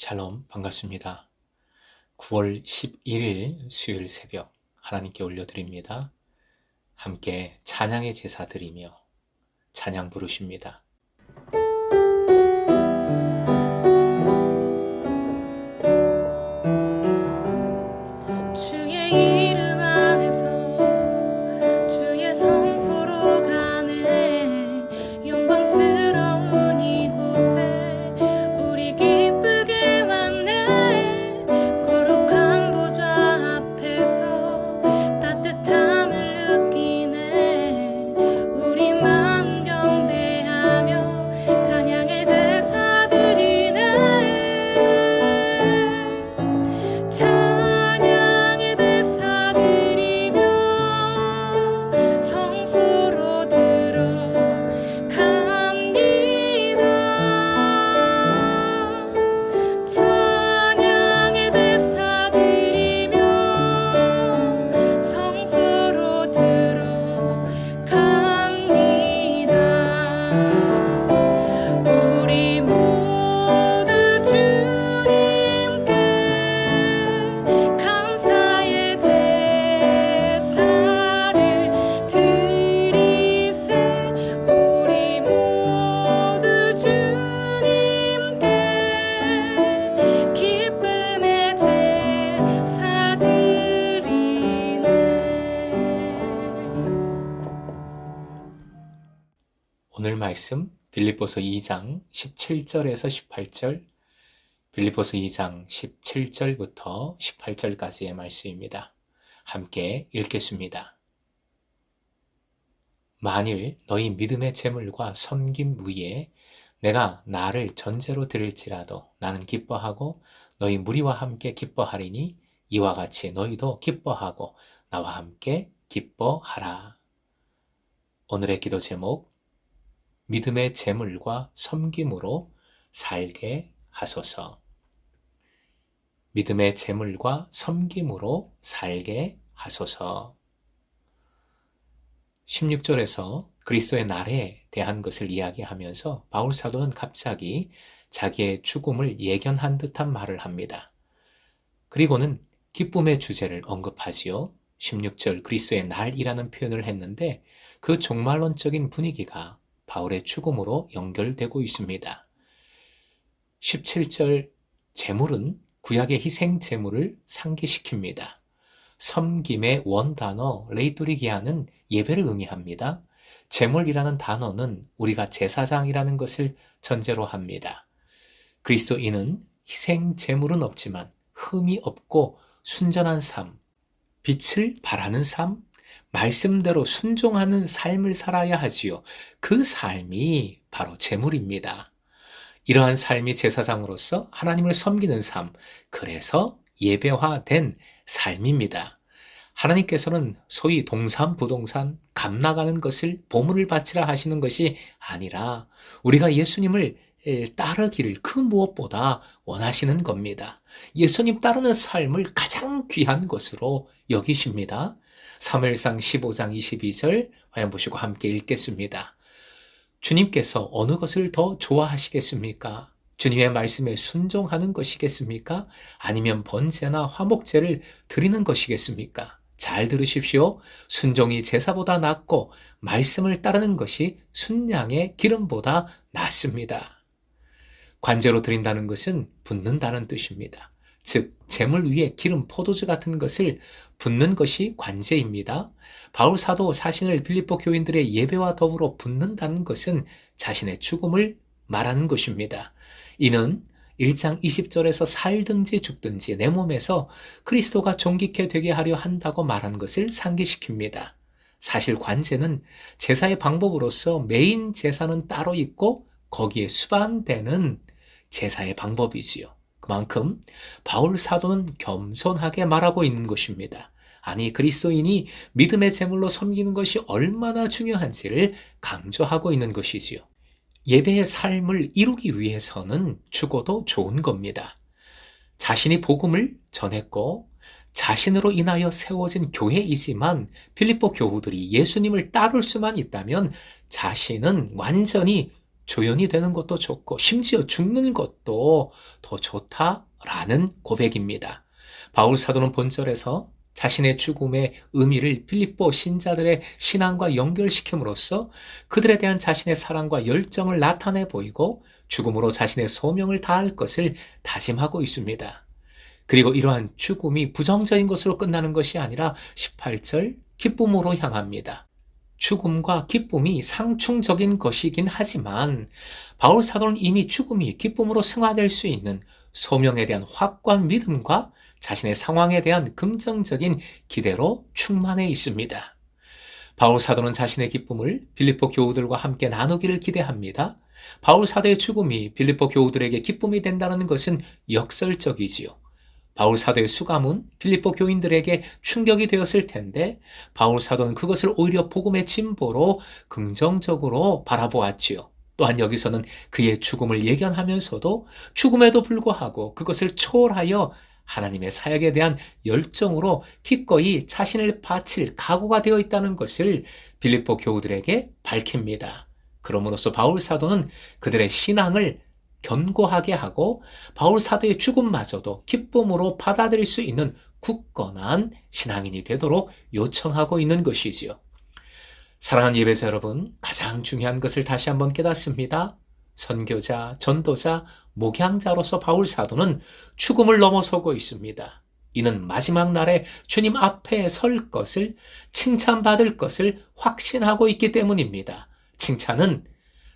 샬롬, 반갑습니다. 9월 11일 수요일 새벽 하나님께 올려드립니다. 함께 찬양의 제사 드리며 찬양 부르십니다. 주의 이름 안에서 주의 성소로 가네. 영광스러운 이곳에 우리 기쁘게 왔네. 거룩한 보좌 앞에서 따뜻함을 느끼네. 우리 마음 경배하며 찬양의 제사 드리네. 찬양의 제사 드리며 성소로 들어갑니다. 찬양의 제사 드리며 성소로 들어갑니다. 우리 모두 주님께 감사의 제사를 드리세. 우리 모두 주님께 기쁨의 제사 드리네. 오늘 말씀 빌립보서 2장 17절에서 18절, 빌립보서 2장 17절부터 18절까지의 말씀입니다. 함께 읽겠습니다. 만일 너희 믿음의 재물과 섬김 위에 내가 나를 전제로 드릴지라도 나는 기뻐하고 너희 무리와 함께 기뻐하리니 이와 같이 너희도 기뻐하고 나와 함께 기뻐하라. 오늘의 기도 제목, 믿음의 재물과 섬김으로 살게 하소서. 믿음의 재물과 섬김으로 살게 하소서. 16절에서 그리스도의 날에 대한 것을 이야기하면서 바울 사도는 갑자기 자기의 죽음을 예견한 듯한 말을 합니다. 그리고는 기쁨의 주제를 언급하지요. 16절 그리스도의 날이라는 표현을 했는데 그 종말론적인 분위기가 바울의 죽음으로 연결되고 있습니다. 17절 제물은 구약의 희생 제물을 상기시킵니다. 섬김의 원단어 레이토리기아는 예배를 의미합니다. 제물이라는 단어는 우리가 제사장이라는 것을 전제로 합니다. 그리스도인은 희생 제물은 없지만 흠이 없고 순전한 삶, 빛을 발하는 삶, 말씀대로 순종하는 삶을 살아야 하지요. 그 삶이 바로 제물입니다. 이러한 삶이 제사장으로서 하나님을 섬기는 삶, 그래서 예배화된 삶입니다. 하나님께서는 소위 동산, 부동산, 값 나가는 것을 보물을 바치라 하시는 것이 아니라 우리가 예수님을 따르기를 그 무엇보다 원하시는 겁니다. 예수님 따르는 삶을 가장 귀한 것으로 여기십니다. 사무엘상 15장 22절 화면 보시고 함께 읽겠습니다. 주님께서 어느 것을 더 좋아하시겠습니까? 주님의 말씀에 순종하는 것이겠습니까? 아니면 번제나 화목제를 드리는 것이겠습니까? 잘 들으십시오. 순종이 제사보다 낫고 말씀을 따르는 것이 순양의 기름보다 낫습니다. 관제로 드린다는 것은 붓는다는 뜻입니다. 즉 제물 위에 기름 포도주 같은 것을 붓는 것이 관제입니다. 바울 사도 자신을 빌립보 교인들의 예배와 더불어 붓는다는 것은 자신의 죽음을 말하는 것입니다. 이는 1장 20절에서 살든지 죽든지 내 몸에서 그리스도가 존귀케 되게 하려 한다고 말한 것을 상기시킵니다. 사실 관제는 제사의 방법으로서 메인 제사는 따로 있고 거기에 수반되는 제사의 방법이지요. 그만큼 바울 사도는 겸손하게 말하고 있는 것입니다. 아니 그리스도인이 믿음의 제물로 섬기는 것이 얼마나 중요한지를 강조하고 있는 것이지요. 예배의 삶을 이루기 위해서는 죽어도 좋은 겁니다. 자신이 복음을 전했고 자신으로 인하여 세워진 교회이지만 필립보 교우들이 예수님을 따를 수만 있다면 자신은 완전히 조연이 되는 것도 좋고 심지어 죽는 것도 더 좋다라는 고백입니다. 바울 사도는 본절에서 자신의 죽음의 의미를 빌립보 신자들의 신앙과 연결시킴으로써 그들에 대한 자신의 사랑과 열정을 나타내 보이고 죽음으로 자신의 소명을 다할 것을 다짐하고 있습니다. 그리고 이러한 죽음이 부정적인 것으로 끝나는 것이 아니라 18절 기쁨으로 향합니다. 죽음과 기쁨이 상충적인 것이긴 하지만 바울 사도는 이미 죽음이 기쁨으로 승화될 수 있는 소명에 대한 확고한 믿음과 자신의 상황에 대한 긍정적인 기대로 충만해 있습니다. 바울 사도는 자신의 기쁨을 빌립보 교우들과 함께 나누기를 기대합니다. 바울 사도의 죽음이 빌립보 교우들에게 기쁨이 된다는 것은 역설적이지요. 바울 사도의 수감은 빌립보 교인들에게 충격이 되었을 텐데 바울 사도는 그것을 오히려 복음의 진보로 긍정적으로 바라보았지요. 또한 여기서는 그의 죽음을 예견하면서도 죽음에도 불구하고 그것을 초월하여 하나님의 사역에 대한 열정으로 기꺼이 자신을 바칠 각오가 되어 있다는 것을 빌립보 교우들에게 밝힙니다. 그러므로써 바울 사도는 그들의 신앙을 견고하게 하고 바울 사도의 죽음마저도 기쁨으로 받아들일 수 있는 굳건한 신앙인이 되도록 요청하고 있는 것이지요. 사랑하는 예배자 여러분, 가장 중요한 것을 다시 한번 깨닫습니다. 선교자, 전도자, 목양자로서 바울 사도는 죽음을 넘어서고 있습니다. 이는 마지막 날에 주님 앞에 설 것을, 칭찬받을 것을 확신하고 있기 때문입니다. 칭찬은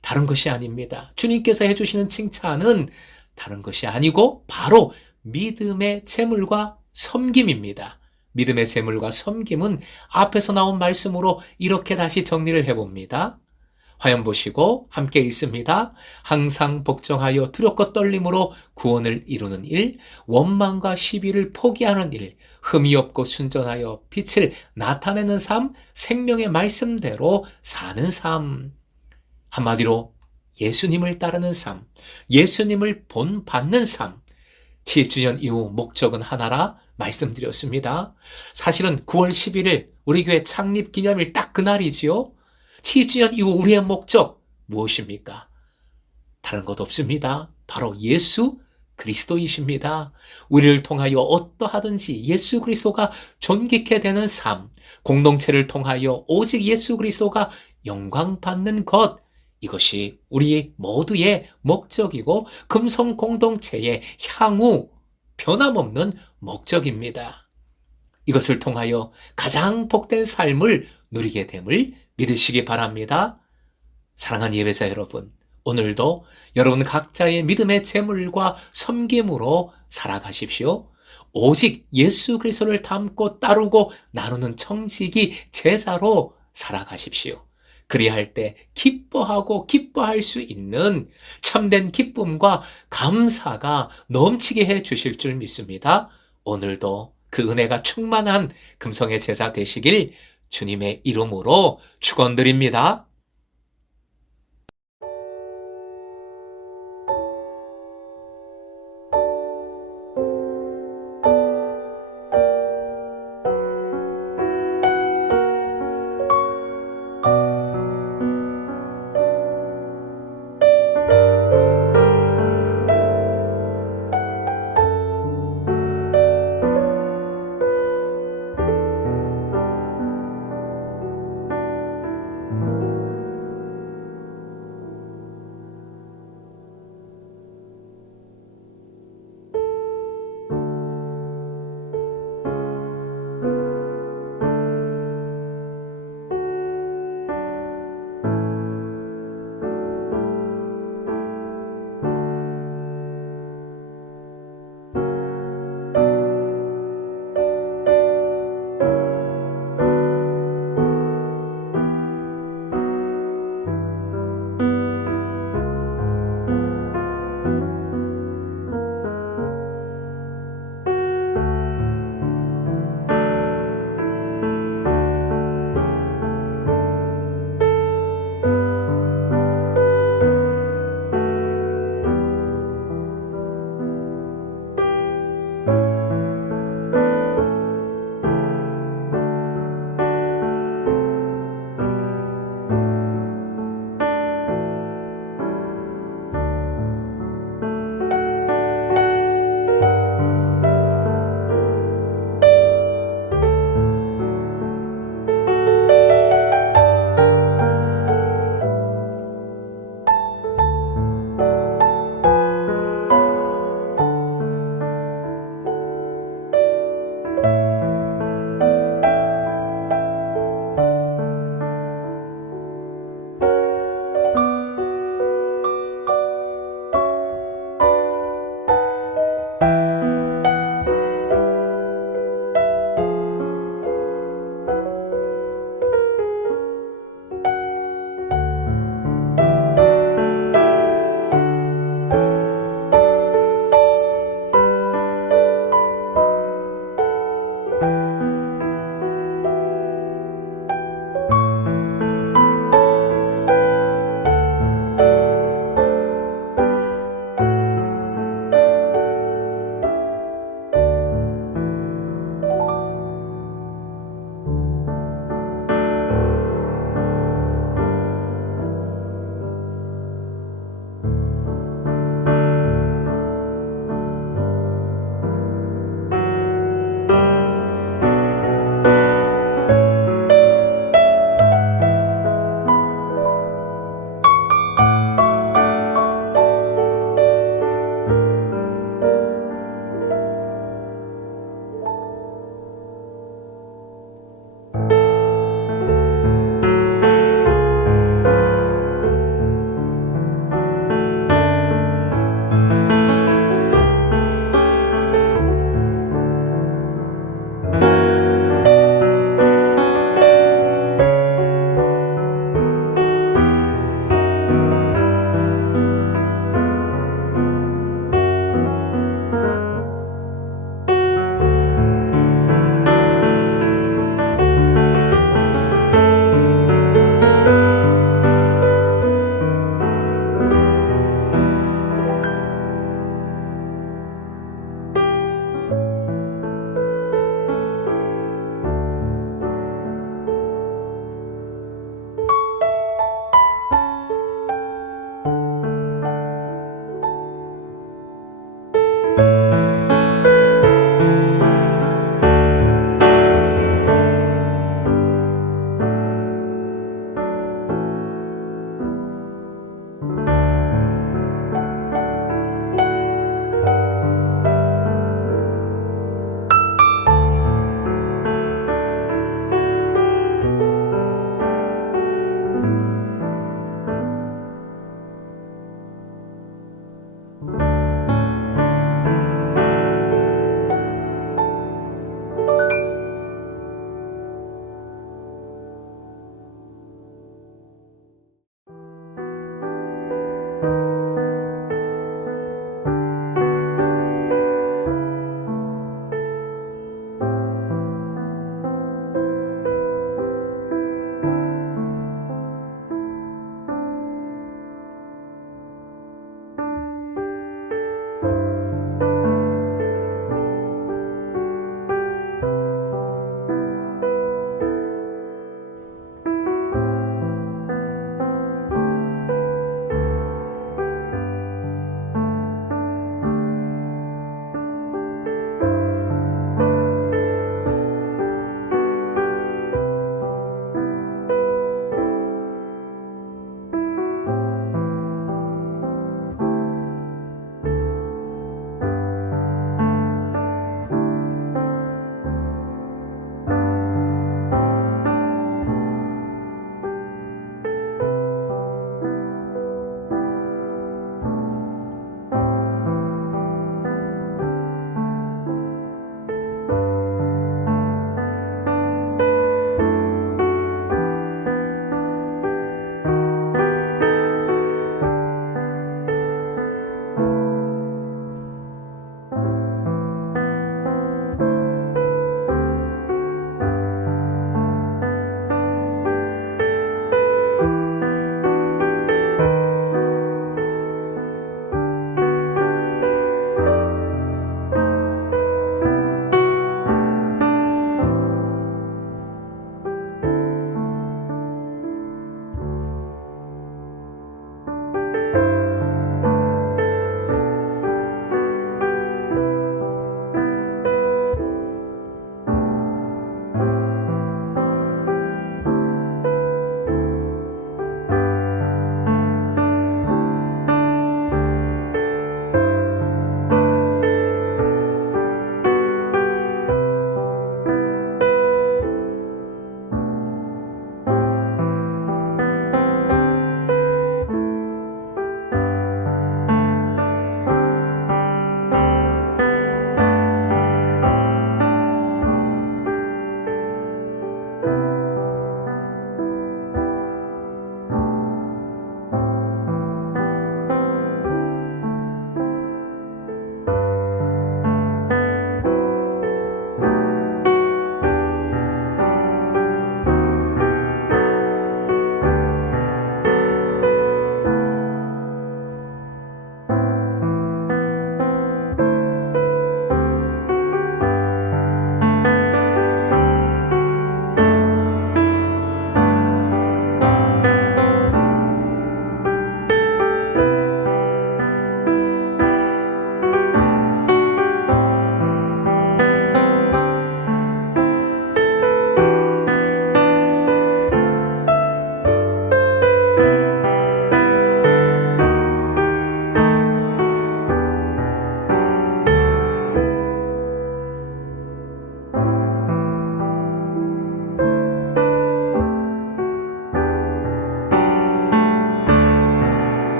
다른 것이 아닙니다. 주님께서 해주시는 칭찬은 다른 것이 아니고 바로 믿음의 제물과 섬김입니다. 믿음의 제물과 섬김은 앞에서 나온 말씀으로 이렇게 다시 정리를 해봅니다. 화면 보시고 함께 읽습니다. 항상 복종하여 두렵고 떨림으로 구원을 이루는 일, 원망과 시비를 포기하는 일, 흠이 없고 순전하여 빛을 나타내는 삶, 생명의 말씀대로 사는 삶. 한마디로 예수님을 따르는 삶, 예수님을 본받는 삶. 70주년 이후 목적은 하나라 말씀드렸습니다. 사실은 9월 11일 우리 교회 창립 기념일 딱 그날이지요. 70주년 이후 우리의 목적 무엇입니까? 다른 것 없습니다. 바로 예수 그리스도이십니다. 우리를 통하여 어떠하든지 예수 그리스도가 존귀케 되는 삶, 공동체를 통하여 오직 예수 그리스도가 영광받는 것, 이것이 우리 모두의 목적이고 금성 공동체의 향후 변함없는 목적입니다. 이것을 통하여 가장 복된 삶을 누리게 됨을 믿으시기 바랍니다. 사랑하는 예배자 여러분, 오늘도 여러분 각자의 믿음의 제물과 섬김으로 살아가십시오. 오직 예수 그리스도를 닮고 따르고 나누는 청지기 제자로 살아가십시오. 그리할 때 기뻐하고 기뻐할 수 있는 참된 기쁨과 감사가 넘치게 해 주실 줄 믿습니다. 오늘도 그 은혜가 충만한 금성의 제자 되시길 주님의 이름으로 축원드립니다.